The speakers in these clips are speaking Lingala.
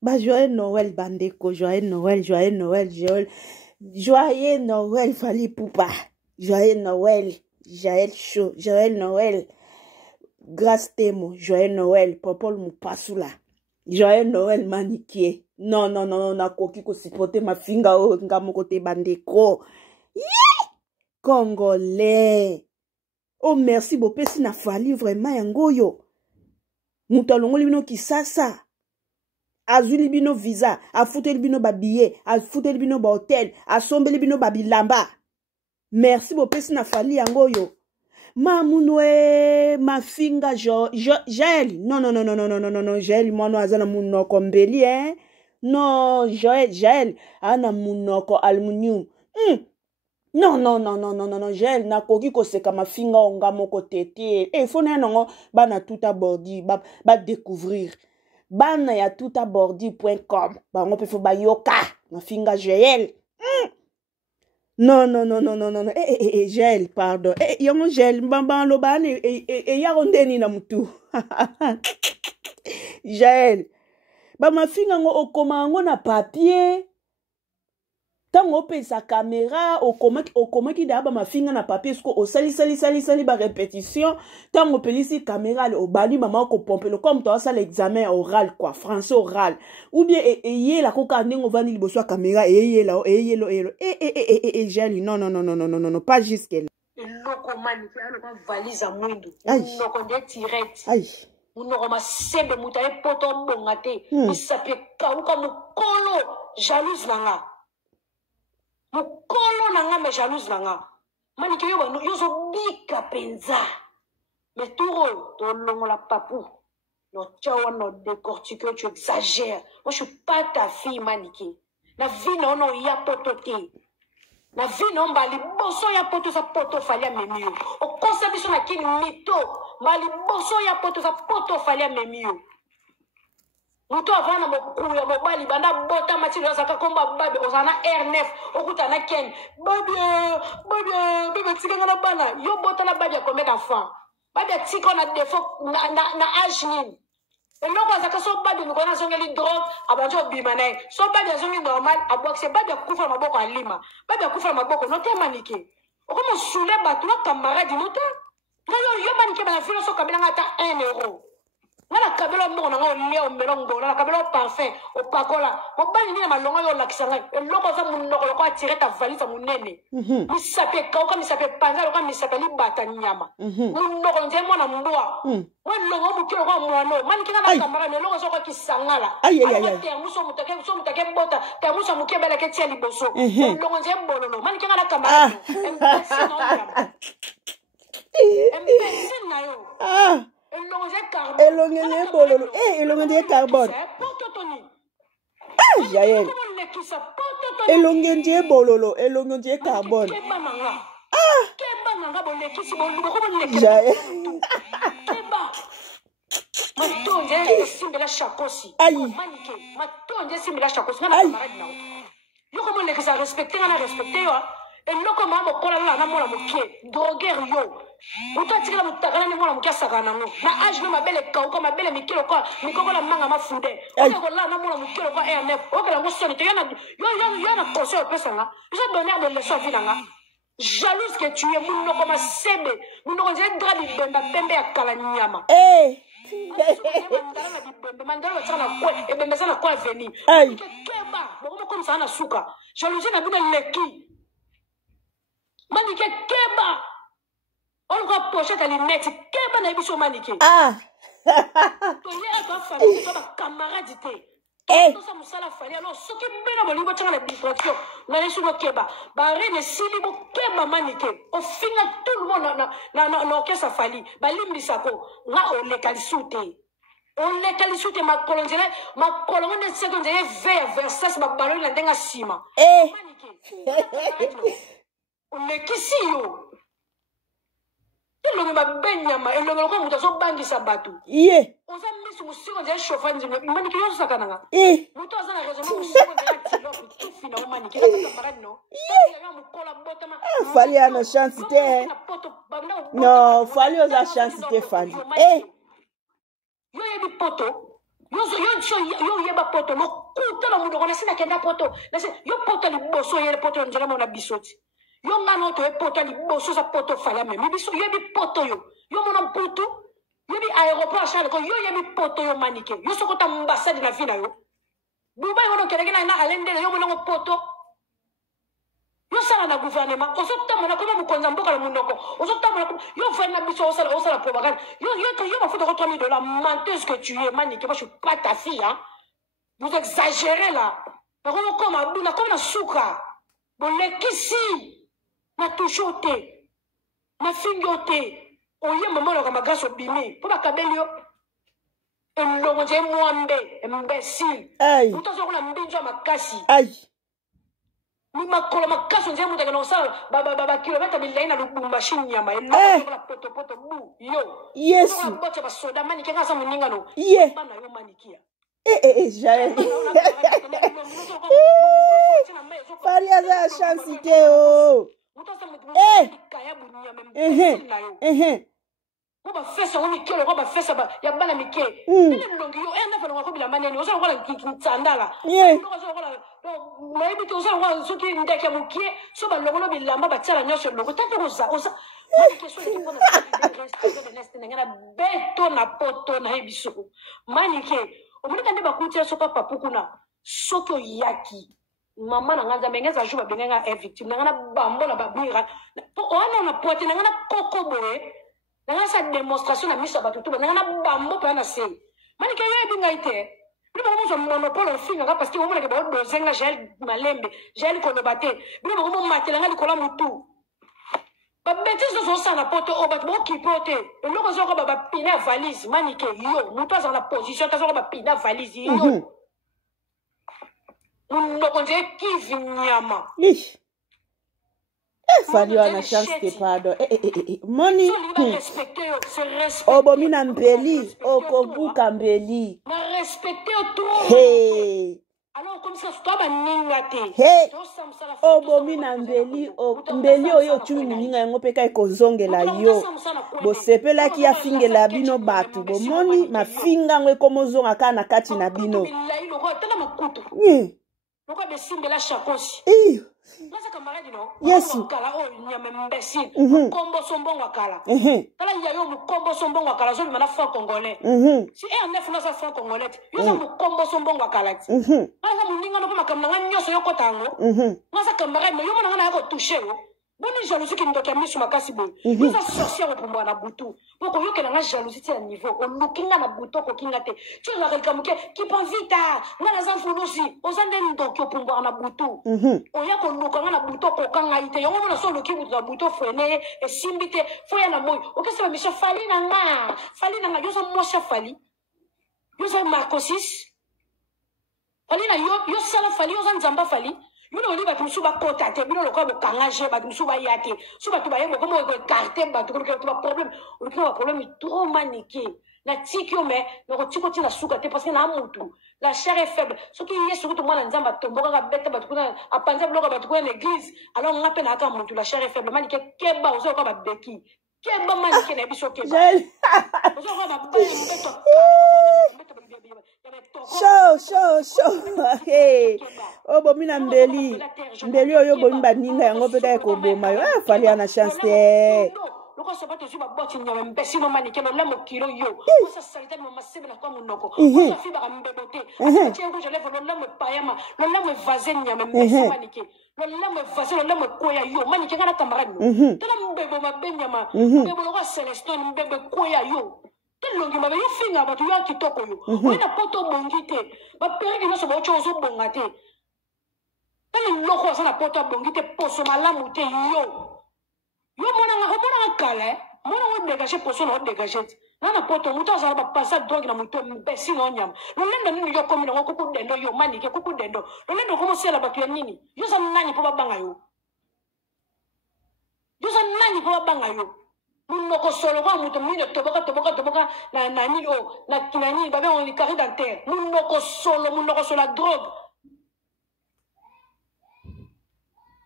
Bah, joyeux Noël, Bandeko, joyeux Noël, joyeux Noël, joyeux Noël, Fali Poupa, joyeux Noël, Jaël Chaud, joyeux Noël, Grâce Temo, joyeux Noël, Popol Moupassoula, joyeux Noël, Maniquier. Non, non, non, non, na koki ko sipote ma finga o nga mokote Bandeko. Yeah! Congolais. Oh, merci, Bopé, si na Fali vraiment yangoyo. Moutalongo libino Kisasa. Azuli bino visa, a fouté bino ba billet, a fouté bino ba hôtel, a sombe bino ba bilamba. Merci beaucoup si na fali yango yo. Ma munwe ma finga Joël. Non non non non non non non non Joël moi no azana munoko mbeli Non Joël ana munoko aluminium. Non non non non non non non Joël na koki ko seka ma finga onga moko tete. Il faut na non bana tout abordi ba découvrir. Bana ya toutabordi.com. Bango pe fo ba yoka. Ma finga Joël. Non, non, non, non, non, non. Joël, pardon. Yongo Joël, mbamba lo bane yarondeni na mutu. Joël. Ba ma finga ngo okoma ngo na papier. Tango pe sa caméra okoma ki da ba ma finga na papier sko o sali ba répétition tango pe lisi caméra le obali mama ko pompe le comme toi ça l'examen oral quoi français oral ou bien eye la koka ndingo vani liboso caméra eye la eye lo Gel non non non non non non non pas jusque là loko mani pe ano ka valise a mwindu loko de tirette ai munoko masembe mutaye poto mbongate isape kauka mukolo jalouse nanga mukolo nanga me jalouse nanga mani ke yo zo bika penza mais tout to longola papu no tchawa no décortique tu exagères moi je suis pas ta fille maniki na vie non non ya potote na vie non bali boso ya poto sa poto falia memio o kosa biso na kini mito bali boso ya poto sa poto falia memio muto avana mokuya mobali banda bota mati lo saka komba babe ozana R9 okuta na ken babe tika na bana yo bota na babe ko meka fa babe tika na défaut na âge nini eloko azaka so babe ni kona songeli drogue abanjo bimana so babe azongi normal abokse babe kufa maboko alima babe kufa maboko no te manike okomo sule batu na camarade note yo manike bana filo so kabela ngata 1 euro. Nana kabelo mo na leo melongo na kabelo parfum o pakola mo bani ni na malongo yo lakisanga eloko za munoko ko atire ta valise munene mi sape ka mi sape panza ko mi sape li bata nyama munoko nje mo na mbwa mo longo mu kilo ko mwano mani kinga na kamera melongo so ko kisangala te muso mutake bota te muso mukebele ke tieli boso longo nje bololo mani kinga na kamera empesi na yo elongene bololo elongene carbone Jaël elongene bololo elongene carbone Jaël matonje simbela shakosi matonje simbela shakosi na camarade na yo comme les que respecter na respecter yo eloko mama kola la na mola mokie drogueur yo utatikala mutakana ni mola mokia sakana no na age no mabele kauka mabele mikilo kwa mikoko la manga mafude ko la na mola mokilo kwa R9 okela ngo soni to yana conseil pesa nga je donner de leçon vinanga jalouse que tu es munoko masebe munoko je drabi bemba bembe ya kala nyama mandala tsana kwa ebembe sana kwa veni keba boko comme ça na suka jalousie na bina leki manike keba on va pochette à l'inet keba na biso manike to ya to famille to ba camarade to sa musala fali alors ce qui bena bolingo tanga na distraction na lesu no keba ba rene sili bo keba manike o finga tout le monde na kesa fali ba limbisa ko nga o le kalisute on le kalisute ma kolonge seconde vers ba balon na ndenga sima manike on le kisi yo elongo babenyama elongo ko muto so bangisa batu oza misu musiko je chauffeur nzimwe mani kiyo sakana nga muto azana raison musiko je tilo tufi na mani kiyo camarade no yo mukola botama fali ana chance te no fali oza chance te fali yo yebi poto Yo yeba poto lo kuta la mundo konesi na kenda poto. Yo poto li boso yele poto njela mona bisoti. Yo ngano to poto li boso sa poto fala me. Mi biso yebi poto yo. Yo mona putu. Yebi aéroport Charles ko yo yebi poto yo manike. Yo sokota ambassade na vina yo. Buba yo no kelegena na alende yo mona poto. Yo sala na gouvernement. Osota mona koma mukonza mboka la munoko. Osota mona yo fa na biso osala propagande. Yo m'a fait de $3 000. Menteuse que tu es, manique. Moi je suis pas ta fille hein. Vous exagérez là. Comme na souka. Bon les kisi. Na touchoté. Na fingoté. Oye maman le ramagas au bimi. Pour ma cabello. L'onge mwambe. Imbécile. Aïe. Pourtant on a mbinja ma kasi. Aïe. Ma kaso nzemu daga na osala ba kilomètre bilaina lubumba shinyama la poto bu yo yesu bocha ba soda mani kenga sa muninga no ye bana yo manikia Jaël Falia za chance teo ba fesa woni kelo ba fesa ba ya bana mike ele longi yo ena fa ngo bila maneni osala ngola kintsandala maybe to osala ngola soki ndeke mukie so ba longo bilamba ba tsala nyosho longo tata oza mani keso ki bona de neste ngana beto na poto na ebiso mani ke omuni kande ba kutia so papa pukuna soko yaki mama na nganja mengeza juba benga e victime ngana bambola ba bwira ona na pote ngana kokoboe nanga sa démonstration na miso ba tutu nanga na bambo pa na se mani ke yo binga ite bi ba mo monopole finga ka parce que mo ke ba dozenga gel malembe gel ko no bate bi ba mo matela ngali kola mutu ba bêtise zo sa na poto o ba mo ki pote e loko zo ko ba pina valise mani ke yo mutu za na position ta zo ko ba pina valise yo no konje ki vinyama Falio na chance te pardon money obomina mbeli okobuka mbeli na respecter trop hey alors comme ça toi ba ningate hey obomina mbeli mbeli oyo chumi mininga yango peka ekozongela yo bosepela ki afingela bino batu bomoni mafinga ngwe komozonga kana kati na bino Pourquoi me simbe la chakosi? Nasa camarade no. Yes. Kala o nyame mbesi. Kombo sombo wakala. Kala yayo mu kombo sombo wakala zo mana franc congolais. Si un neuf na sa franc congolais. Yo sa mu kombo sombo wakala. Nasa mu ninga no pa makamna nyoso yo kotango. Nasa camarade no yo mona na ko toucher o. Boni jalousie qui ndoka misu makasi bo. Yo sa sorcière pour moi na butu. Poko yo kela na jalousie ti à niveau. O lukinga na buto ko kinga te. Tu la rel kamuke qui pense vite na na zanfulusi. O zande ndokyo pour moi na butu. O ya ko luka na buto ko kanga ite. Yo mona so luki butu na buto frené et simbite fo ya na moy. O kesa monsieur fali na nga yo sa mosha fali. Yo sa Marcosis. Fali na yo sala fali yo sa nzamba fali. You know, liba tumsuba kota te bino lokwa bo kangaje ba tumsuba yate suba tuba yemo comme ko carte ba to ko tuba problème o ko problème trop maniqué na tikyo me no ko tiko tina suka te parce que na mutu la chair est faible ce qui est surtout moi na nzamba tomboka ka beta ba tukuna apanza bloka ba tukuna l'église alors on appelle aka mutu la chair est faible maniqué keba ozo ko ba beki keba maniqué na biso keba ozo ko ba beto show hey obomina mbeli oyo bomba ninga yango peka ekoboma yo fali ana chance loko sabato zuba boti nyama mbesi no mani keno lamo kilo yo osa salita mo masebe na kwa munoko osa fiba ka mbebote asa tiengo je lève no lamo payama no lamo vaser nyama mbesi mani ke no lamo vaser no lamo koya yo mani ke ngana camarade no tala mbebo mabenyama mbebo loko celestin mbebe koya yo telongi mabe yo finga batu yo kitoko yo wena poto bongi te ba pere ki no so bo chozo bonga te tala loko sa na poto bongi te poso malamu te yo mona kale mona ngo dégager poso no dégager nana poto muto za ba passa drogue na muto mbesi no nyama no lendo nini yo komi no kuku dendo yo mani ke kuku dendo no lendo komo sela batu ya nini yo za nani po babanga yo za nani po babanga yo munoko solo kwa muto mino toboka na nani o na kinani babe on carré dentaire munoko solo drogue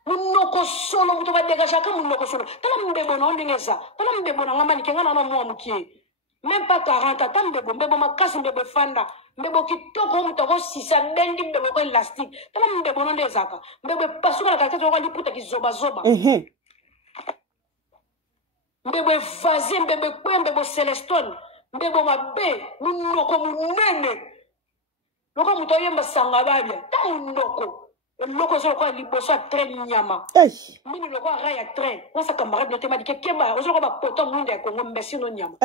munoko solo muto ba dégager ka munoko solo tala mbebo no ndingeza tala mbebo na ngamba ni kenga na mwa mukie Même pas 40 ans. Tant mbebo, mbebo makasi, mbebo fanda. Mbebo kitoko mutoko sisa bendi mbebo ko élastique. Tant mbebo non dezaka. Mbebo pasuka la kakata ko liputa ki zoba zoba. Mbebo vazi, mbebo kwe, mbebo celestone. Mbebo mabe, munoko munene. Loko mutoyemba sanga babia. Ta munoko. Loko zo ko liboso train nyama. Mini loko raya train. On sa camarade no tema di keba. Ozo ko ba poto mwinde ko mbesi no nyama.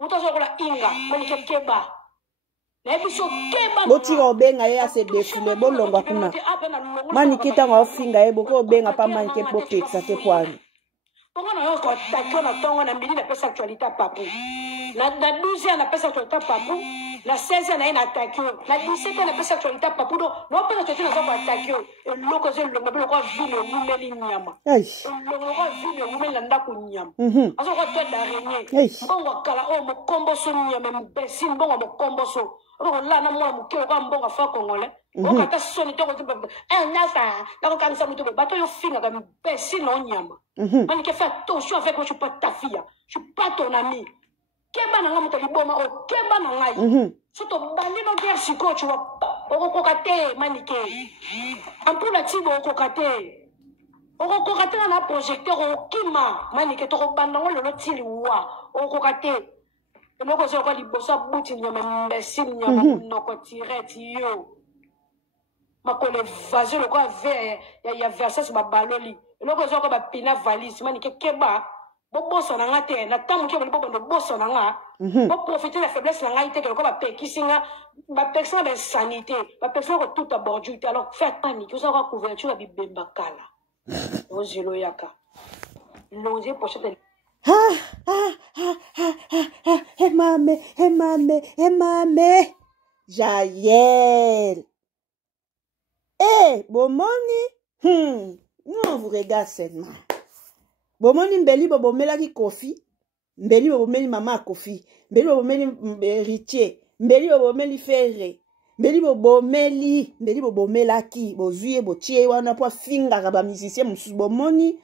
Muto zo ko la inga, mani keba. Na biso keba. Boti obenga ya se defile bolonga kuna. Mani kita nga ofinga ebo ko obenga pa mani ke bokexa te kwani. Pongo na yo ko takyo na tongo na mbili na pesa actualité papu. Na 12 ans na pesa actualité papu. Na 16 ans na ina takyo. Na 17 ans na pesa actualité papu do. No pesa actualité na zo ko takyo. Eloko zo longa bilo ko vino mumeli nyama. Eloko ko vino mumeli nda ko nyama. Aso ko to da renye. Bongo kala o mo kombo so nyama mbesi bongo mo kombo so. O la na mo mo ke ko mbongo fa kongole. O kata soni to ko nasa. Na ko kanisa mutu bato yo finga ka mbesi no nyama. Man qui fait attention avec moi, je suis pas ta fille, je suis pas ton ami. Keba nanga mutali boma o keba nanga. Soto bandi no guerre siko tu vois o kokate manike. En pour la tibo o kokate. O kokate na projecteur o kima manike to banda ngolo lo tili wa o kokate. No ko so ko libosa buti nyama mbesi nyama no ko tireti yo. Makole vazo le ko ave ya verser sur ma baloli. Loko zoko ba pina valise mani keba bo bossa na ngate na tamu ke bo bo bossa na nga bo profiter la faiblesse na nga ite ke ko ba pekisinga ba personne ba sanité ba personne ko tout abordu alors faites panique vous avoir couverture la bibemba kala ozelo yaka longe pochette mame Jaël bomoni non, vous regardez seulement. Bomoni mbeli bobomela ki kofi. Mbeli bobomeli mama kofi. Mbeli bobomeli Richier. Mbeli bobomeli Ferre. Mbeli bobomela ki. Bozuye bochie wana po finga ka ba musicien mususu bomoni.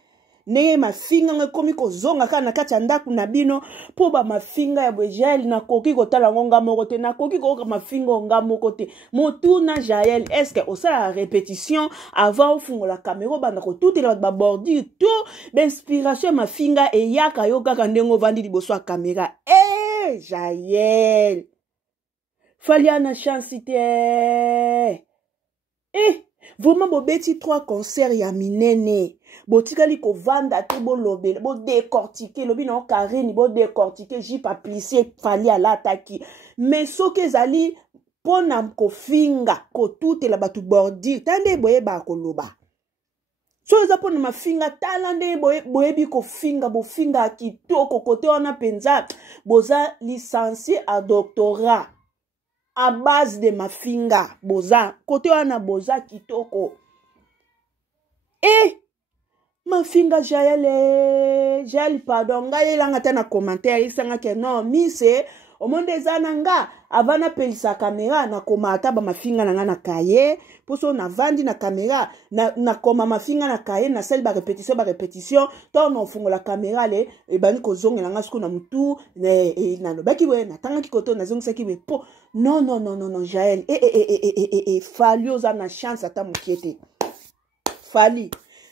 Ne ma finga ngekomi ko zonga kana kati ya ndaku na bino po ba mafinga ya Jaël na koki ko tala ngonga moko te na koki ko mafinga nga moko te motuna Jaël est-ce que osala la répétition avant ofungo la caméra banda ko tout la ba bordi tout l'inspiration mafinga e yaka yo kaka ndengo vandi liboso ya caméra Jaël faliana chance te vraiment bobeti 3 concerts ya minene botikali ko vanda te bo lobele bo décortiquer lobi na Karine bo décortiquer jipa plissé fali ala taki mais soki ezali pona ko finga ko tutela batu bordi tande boye ba ko loba so eza pona mafinga talande boyebi ko finga bo finga kitoko kote wana penza boza licencié à doctorat à base de mafinga boza kote wana boza kitoko mafinga Jaël pardon ngai elanga ta na commentaire isanga ke non mise au monde ezananga avana pelisa caméra na komata ba mafinga nanga na kaye poso na vandi na caméra na koma mafinga na kaye na sel ba répétition to no fungo la caméra le e bani ko zonga nanga siko na mutu na no baki we na tanga kikoto na zonga saki we po non Jaël fali oza na chance ata mukiete fali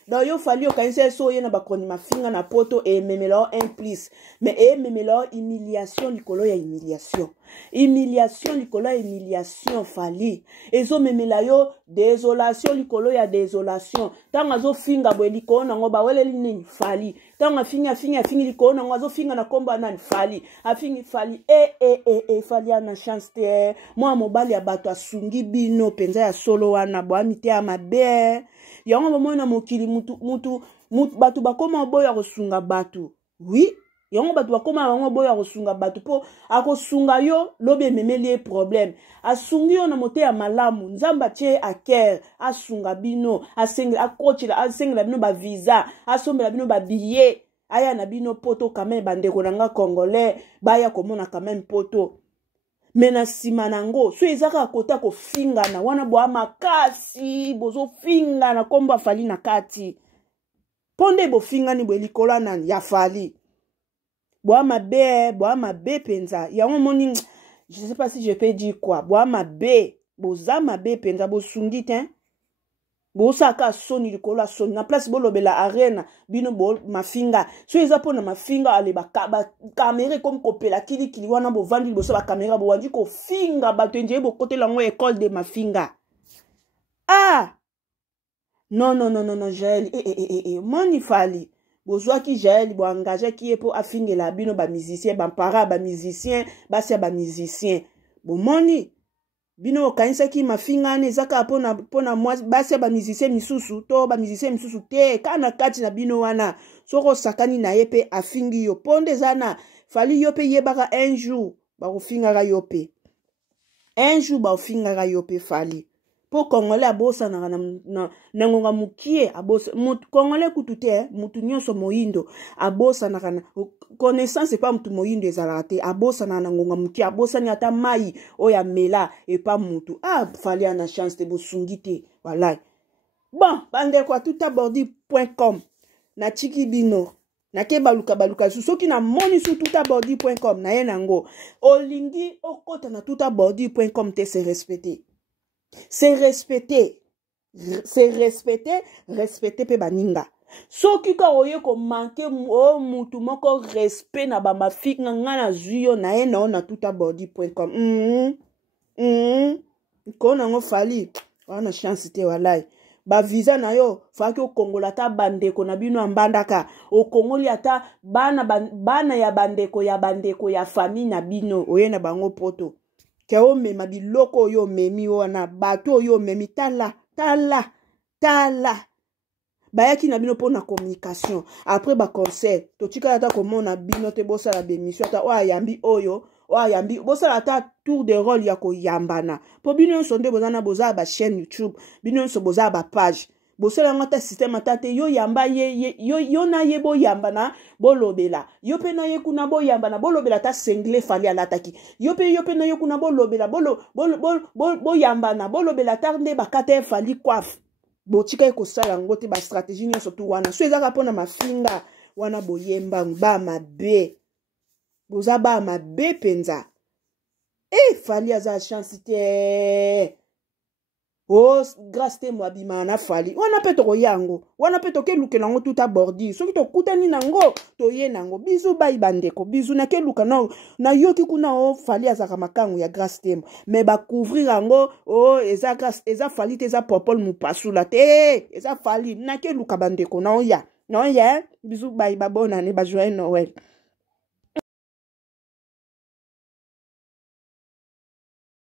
donc yo fali okanisa so ye na bakoni mafinga na poto e memelo un plus mais e memelo humiliation likolo ya humiliation likolo ya humiliation fali ezo memela yo désolation likolo ya désolation tanga zo finga bwe likolo nango ba weleli nini fali tanga finga likolo nango zo finga na komba nani fali afingi fali fali ana chance te moi mobali ya bato asungi bino penza ya solo wana boami te ya mabe yango bomona mokili mutu batu bakoma boya kosunga batu oui yango batu bakoma bango boya kosunga batu po akosunga yo lobe memeli problème asungi yo na mote ya malamu nzamba tie aker asunga bino asengela bino ba visa asombela bino ba billet aya na bino poto quand même bandeko nanga congolais baya komona quand même poto mena sima nango so ezaka kota ko finga na wana boa makasi bozo finga na komba fali na kati ponde bo finga ni bwe likola nani ya fali boa mabe penza yango moni je sais pas si je peux dire quoi boa mabe boza mabe penza bosungi te bosaka soni likolo soni na place bolobela arena bino bo mafinga so eza pona mafinga ale ba caméra comme kopela kili wana bovandi liboso ba caméra bowandi kofinga bato enje bokotela ngo école de mafinga ah non Jaël moni fali bozwaki Jaël bo engagé ki epo afingela bino ba musicien ba para ba musicien basia ba musicien bo moni bino okanisaki mafinga ne zaka pona mwa basia ba musicien misusu to ba musicien misusu te kana kati na bino wana soko sakani na ye pe afingi yo ponde zana fali yo pe yebaka un jour ba kofingaka yo pe un jour ba ofingaka yo pe fali po Congolais abosa na ngonga mukie abosa Congolais kutute mutu nyonso moyindo abosa na connaissance pas mutu moyindo ezalate abosa na ngonga mukie abosa ni ata mai oya mela et pas mutu fali ana chance de bosungite voilà bon bande kwa toutabordi.com na chiki bino na ke baluka soki na moni su toutabordi.com na ye nango olingi okota na toutabordi.com te se respecter. C'est respecter pe baninga. Soki ka oye ko manke mutu moko respect na ba mafinga ngana zuyo na ye na toutabordi.com. Kona ngo fali wana chance te walai. Ba visa na yo faki o kongola ta bandeko na bino ambandaka o kongoli ata bana ya bandeko ya famille na bino oye na bango poto. Ke o mema biloko yo memi wana bato yo memi tala bayaki na bino pona communication après ba concert to tika ata komona bino te bosala bemission ata o ayambi oyo o ayambi bosala ata tour de rôle ya ko yambana po bino sonde bozana boza ba chaîne YouTube bino so boza ba page bosala ngata système atate yo yamba yo na ye bo yambana bolobela yo pe na ye kuna bo yambana bolobela ta sengle fali alataki yo pe na ye kuna bolobela bo yambana bolobela ta nde bakate fali kwaf botika ekosala ngote ba stratégie nyonso tu wana so ezaka pona mafinga wana boyemba ba mabe boza ba mabe penza fali aza chance te grâce te mwabima na fali wana pe toko yango wana pe toke luke nango toutabordi soki tokutani nango toye nango bizu bai bandeko bizu na ke luka na yoki kuna fali azaka makangu ya grâce te mais ba couvrir yango eza fali te eza popol mupasula te eza fali na ke luka bandeko na oya bizu bai babona ne ba joyeux Noël